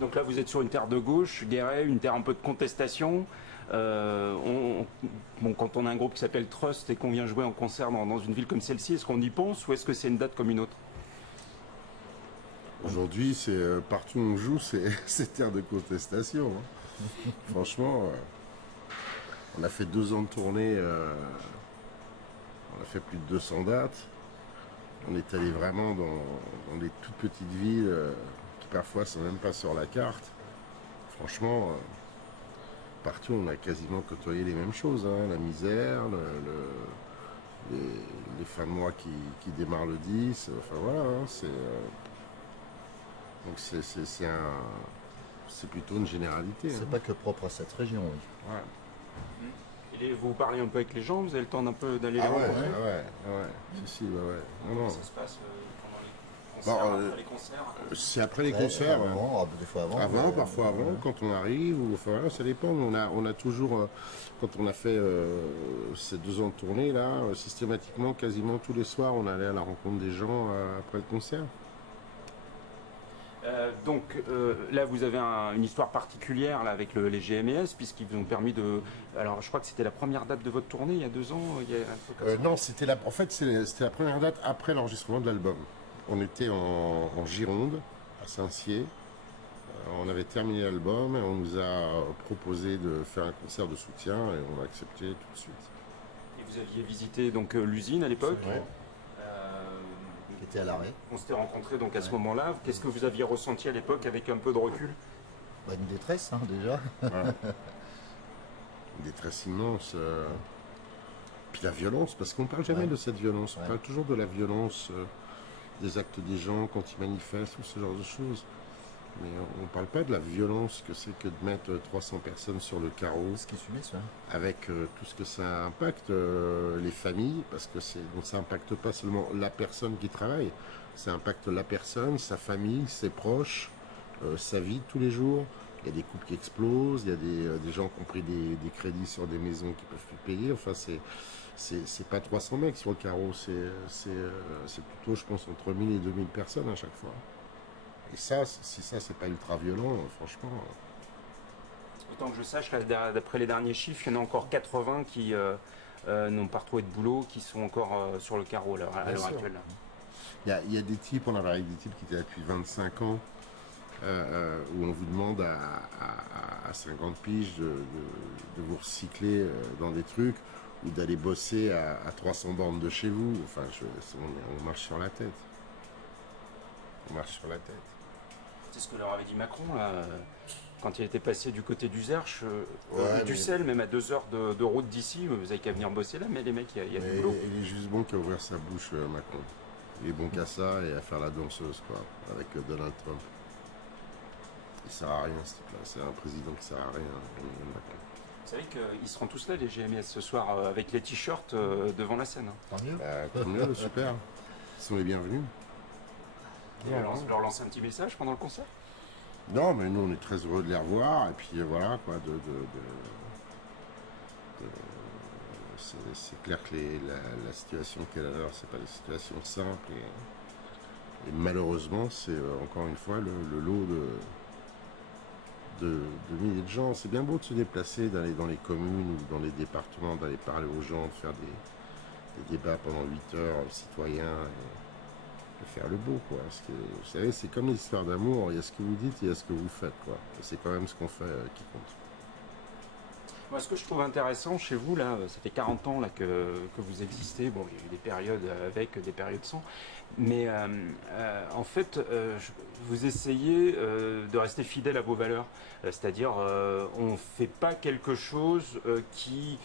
Donc là, vous êtes sur une terre de gauche, Guéret, une terre un peu de contestation. Quand on a un groupe qui s'appelle Trust et qu'on vient jouer en concert dans une ville comme celle-ci, est-ce qu'on y pense ou est-ce que c'est une date comme une autre? Aujourd'hui, c'est partout où on joue, c'est terre de contestation. Hein. Franchement, on a fait 2 ans de tournée, on a fait plus de 200 dates. On est allé vraiment dans des toutes petites villes qui parfois sont même pas sur la carte. Franchement, partout on a quasiment côtoyé les mêmes choses. Hein. La misère, les fins de mois qui démarrent le 10. Enfin voilà, hein, donc c'est plutôt une généralité. C'est Hein. pas que propre à cette région, oui. Ouais. Et vous parlez un peu avec les gens, vous avez le temps un peu d'aller les Ah ouais, rencontrer? ouais. Si, ouais. Non, non. Comment ça se passe pendant les concerts, après les concerts? C'est après les Après, concerts. des fois avant. Avant, parfois avant, quand on arrive, ou enfin voilà, ça dépend. On a toujours, quand on a fait ces 2 ans de tournée là, systématiquement, quasiment tous les soirs, on allait à la rencontre des gens après le concert. Là, vous avez une histoire particulière là, avec les GMS, puisqu'ils vous ont permis de... Alors, je crois que c'était la première date de votre tournée, il y a 2 ans, il y a un truc comme ça. Non, en fait, c'était la première date après l'enregistrement de l'album. On était en Gironde, à Saint-Cier. On avait terminé l'album et on nous a proposé de faire un concert de soutien et on a accepté tout de suite. Et vous aviez visité donc l'usine à l'époque. Ouais. Qui était à l'arrêt. On s'était rencontrés donc à ce moment-là. Qu'est-ce que vous aviez ressenti à l'époque avec un peu de recul? Bah, une détresse, hein, déjà. Voilà. Une détresse immense. Puis la violence, parce qu'on parle jamais de cette violence. On parle toujours de la violence des actes des gens quand ils manifestent ou ce genre de choses. Mais on ne parle pas de la violence que c'est que de mettre 300 personnes sur le carreau. Ce qui subit, ça. Avec tout ce que ça impacte, les familles, parce que donc ça impacte pas seulement la personne qui travaille, ça impacte la personne, sa famille, ses proches, sa vie de tous les jours. Il y a des couples qui explosent, il y a des gens qui ont pris des crédits sur des maisons qui peuvent plus payer. Enfin, c'est pas 300 mecs sur le carreau, c'est plutôt, je pense, entre 1000 et 2000 personnes à chaque fois. Et ça, si ça c'est pas ultra violent, franchement. Autant que je sache, là, d'après les derniers chiffres, il y en a encore 80 qui n'ont pas retrouvé de boulot, qui sont encore sur le carreau à l'heure actuelle. Il y a des types, on avait des types qui étaient là depuis 25 ans, où on vous demande à 50 piges de vous recycler dans des trucs, ou d'aller bosser à 300 bornes de chez vous. Enfin, on marche sur la tête. On marche sur la tête. C'est ce que leur avait dit Macron, là, quand il était passé du côté du Zerche, Ouais, d'Ussel, même à 2 heures de route d'ici. Vous avez qu'à venir bosser là, mais les mecs, il y a du boulot. Il est juste bon qu'à ouvrir sa bouche, Macron. Il est bon qu'à ça et à faire la danseuse, quoi, avec Donald Trump. Il sert à rien, ce type-là. C'est un président qui sert à rien, Macron. Vous savez qu'ils seront tous là, les GMS, ce soir, avec les t-shirts devant la scène. Tant mieux. Tant mieux, super. Ils sont les bienvenus. Et leur lancer un petit message pendant le concert. Non, mais nous, on est très heureux de les revoir. Et puis voilà, quoi, c'est clair que la situation qu'elle a alors, c'est pas des situations simples. Et malheureusement, c'est encore une fois le lot de milliers de gens. C'est bien beau de se déplacer, d'aller dans les communes ou dans les départements, d'aller parler aux gens, de faire des débats pendant 8 heures citoyens. De faire le beau, quoi. Parce que, vous savez, c'est comme les histoires d'amour, il y a ce que vous dites et il y a ce que vous faites, quoi. Et c'est quand même ce qu'on fait qui compte. Moi, ce que je trouve intéressant chez vous, là, ça fait 40 ans là, que vous existez. Bon, il y a eu des périodes avec, des périodes sans. Mais en fait, vous essayez de rester fidèle à vos valeurs. C'est-à-dire, on ne fait pas quelque chose qui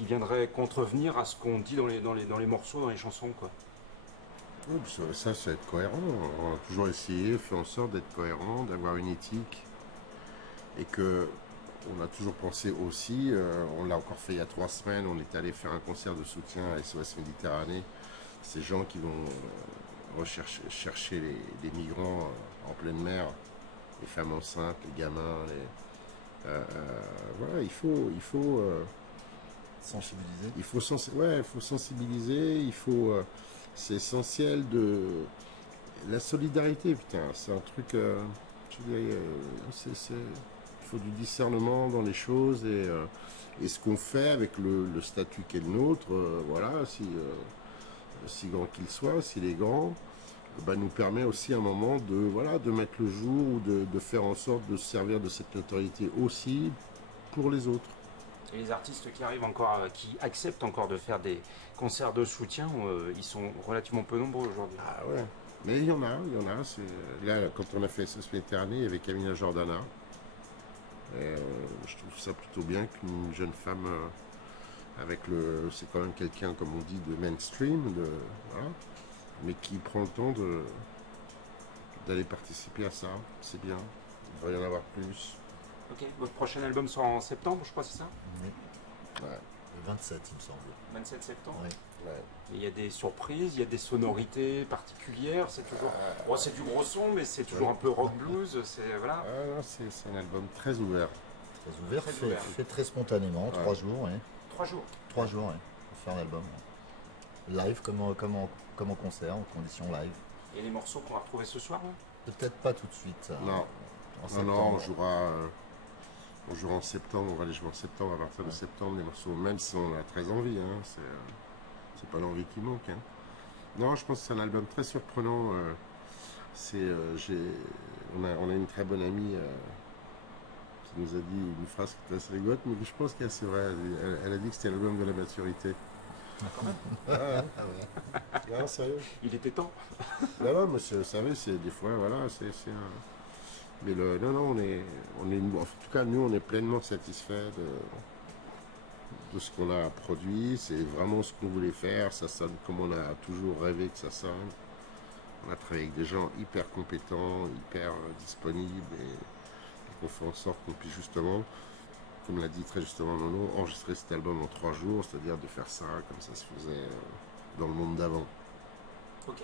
viendrait contrevenir à ce qu'on dit dans les morceaux, dans les chansons, quoi. Oui, ça, c'est être cohérent. On a toujours essayé, fait en sorte d'être cohérent, d'avoir une éthique. Et que on a toujours pensé aussi, on l'a encore fait il y a 3 semaines, on est allé faire un concert de soutien à SOS Méditerranée. Ces gens qui vont chercher les migrants en pleine mer, les femmes enceintes, les gamins. Voilà, il faut sensibiliser. Il faut sensibiliser, c'est essentiel de la solidarité, putain, c'est un truc, je Je veux dire, il faut du discernement dans les choses et ce qu'on fait avec le statut qui est le nôtre, voilà, si grand qu'il soit, s'il est grand, nous permet aussi à un moment de mettre le jour ou de faire en sorte de se servir de cette notoriété aussi pour les autres. Et les artistes qui arrivent encore, qui acceptent encore de faire des concerts de soutien, ils sont relativement peu nombreux aujourd'hui. Ah ouais. Mais il y en a. Là, quand on a fait SOS Méditerranée, il y avait Camilla Jordana. Je trouve ça plutôt bien qu'une jeune femme c'est quand même quelqu'un, comme on dit, de mainstream, voilà, mais qui prend le temps d'aller participer à ça. C'est bien. Il devrait y en avoir plus. Ok, votre prochain album sera en septembre, je crois, c'est ça? Oui. Ouais. Le 27, il me semble. 27 septembre. Oui. Ouais. Et il y a des surprises, il y a des sonorités particulières, c'est toujours... Bon, c'est du gros son, mais c'est toujours un peu rock blues, c'est... Voilà. Ah, c'est un album très ouvert. Très ouvert, Très fait, ouvert. fait très spontanément, 3 jours, oui. 3 jours. 3 jours, oui, pour faire un album. Live comme en concert, en condition live. Et les morceaux qu'on va retrouver ce soir, là? Peut-être pas tout de suite. Non. En Non, septembre. on jouera en septembre, on va aller jouer en septembre, à partir de septembre, les morceaux, même si on a très envie, hein, c'est pas l'envie qui manque. Hein. Non, je pense que c'est un album très surprenant. On a une très bonne amie qui nous a dit une phrase qui est assez rigolote, mais je pense qu'elle c'est vrai. Elle a dit que c'était l'album de la maturité. Non, sérieux. Il était temps. Non, mais vous savez, c'est des fois, voilà, c'est un... Mais non, en tout cas, nous, on est pleinement satisfaits de ce qu'on a produit. C'est vraiment ce qu'on voulait faire. Ça sonne comme on a toujours rêvé que ça sonne. On a travaillé avec des gens hyper compétents, hyper disponibles et qu'on fait en sorte qu'on puisse justement, comme l'a dit très justement Nono, enregistrer cet album en 3 jours, c'est-à-dire de faire ça comme ça se faisait dans le monde d'avant. Ok.